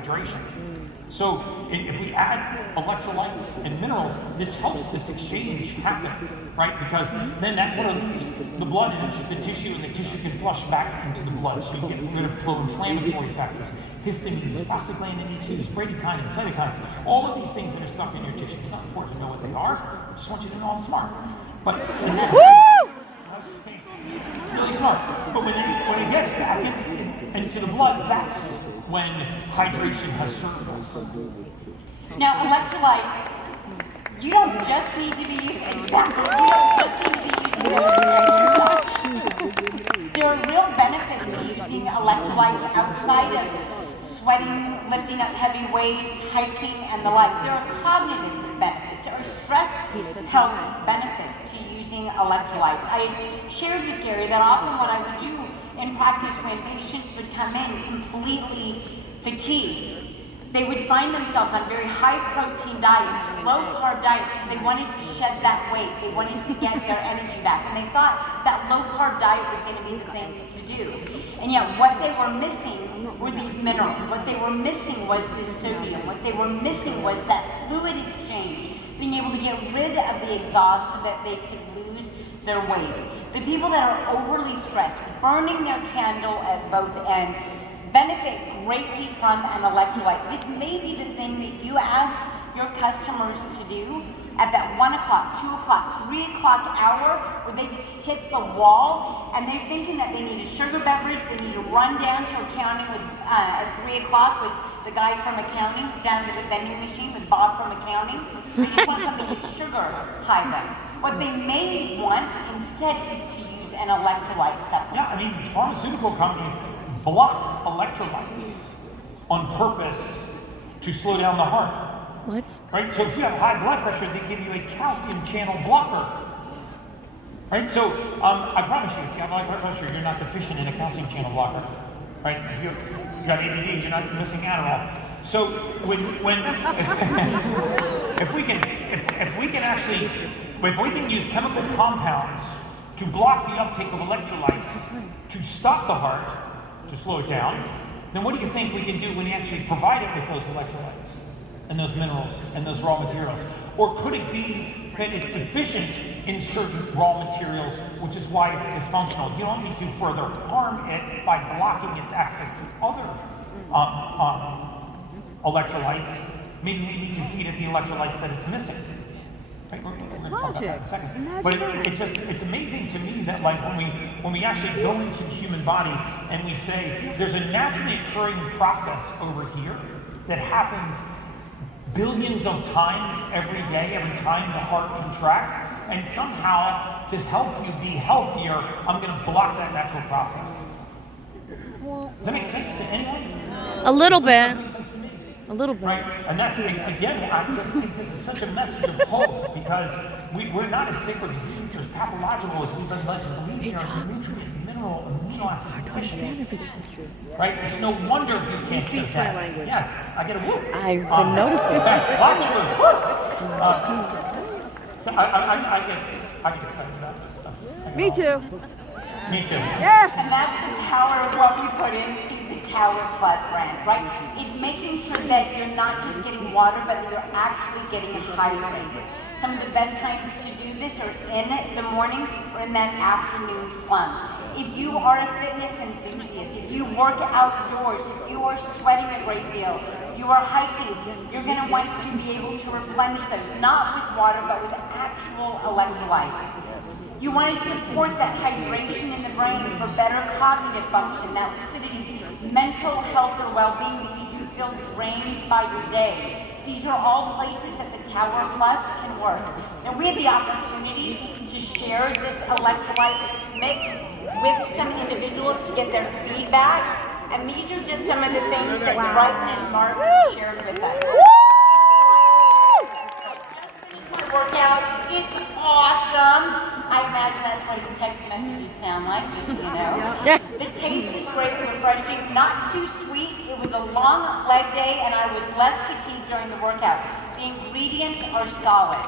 hydration. So if we add electrolytes and minerals, this helps this exchange happen, right? Because then that water leaves the blood and enters the tissue, and the tissue can flush back into the blood. So you get rid of pro-inflammatory factors, histamines, prostaglandin E2s, bradykinin, cytokines, all of these things that are stuck in your tissue. It's not important to know what they are. I just want you to know I'm smart. But really smart. But when it gets back into the blood, that's when hydration has served us. Now, electrolytes, you don't just need to be using them. There are real benefits to using electrolytes outside of sweating, lifting up heavy weights, hiking, and the like. There are cognitive benefits. There are stress health benefits to using electrolytes. I shared with Gary that often what I would do in practice when patients would come in completely fatigued, they would find themselves on very high protein diets, low carb diets, because they wanted to shed that weight. They wanted to get their energy back. And they thought that low carb diet was going to be the thing to do. And yet what they were missing were these minerals. What they were missing was this sodium. What they were missing was that fluid exchange, being able to get rid of the exhaust so that they could lose their weight. The people that are overly stressed, burning their candle at both ends, benefit greatly from an electrolyte. This may be the thing that you ask your customers to do at that 1 o'clock, 2 o'clock, 3 o'clock hour where they just hit the wall and they're thinking that they need a sugar beverage, they need to run down to accounting at 3 o'clock with the guy from accounting, down to the vending machine with Bob from accounting. They just want something with sugar high them. What they may want instead is to use an electrolyte supplement. Yeah, I mean, pharmaceutical companies block electrolytes on purpose to slow down the heart. What? Right? So if you have high blood pressure, they give you a calcium channel blocker. Right? So I promise you, if you have high blood pressure, you're not deficient in a calcium channel blocker. Right? If you got ADD, you're not missing Adderall. So if we can use chemical compounds to block the uptake of electrolytes to stop the heart, to slow it down, then what do you think we can do when you actually provide it with those electrolytes and those minerals and those raw materials? Or could it be that it's deficient in certain raw materials, which is why it's dysfunctional? You don't need to further harm it by blocking its access to other electrolytes. Maybe we need to feed it the electrolytes that it's missing. Right? We're going to talk about that in a second. But it's amazing to me that like when we actually go into the human body and we say there's a naturally occurring process over here that happens billions of times every day, every time the heart contracts, and somehow to help you be healthier, I'm going to block that natural process. Does that make sense to anyone? A little bit. A little bit. Right? And that's, again, I just think this is such a message of hope because we're not as sick or diseased or as pathological as we've been led to believe here. Nutrient, mineral, amino acid deficiency. Right? It's no wonder you can't. He speaks my language. Yes, I get a whoop. I've been noticing. Lots of whoops. So I get excited about this stuff. Me too. Me too. Yes. And that's the power of what we put into the Tower Plus brand, right? It's making sure that you're not just getting water, but you're actually getting hydrated. Some of the best times to do this are in the morning or in that afternoon slump. If you are a fitness enthusiast, if you work outdoors, if you are sweating a great deal, you are hiking, you're going to want to be able to replenish those, not with water, but with actual electrolytes. You want to support that hydration in the brain for better cognitive function, that lucidity, mental health or well-being because you feel drained by your day. These are all places that the Tower Plus can work. And we had the opportunity to share this electrolyte mix with some individuals to get their feedback. And these are just some of the things that Brighton and Mark shared with us. My workout is awesome. I imagine that's what his text messages sound like, just so you know. The taste is great, refreshing, not too sweet. It was a long leg day and I was less fatigued during the workout. The ingredients are solid.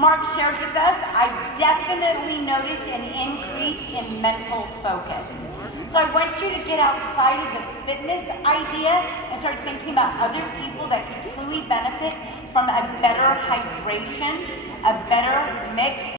Mark shared with us, I definitely noticed an increase in mental focus. So I want you to get outside of the fitness idea and start thinking about other people that could truly benefit from a better hydration, a better mix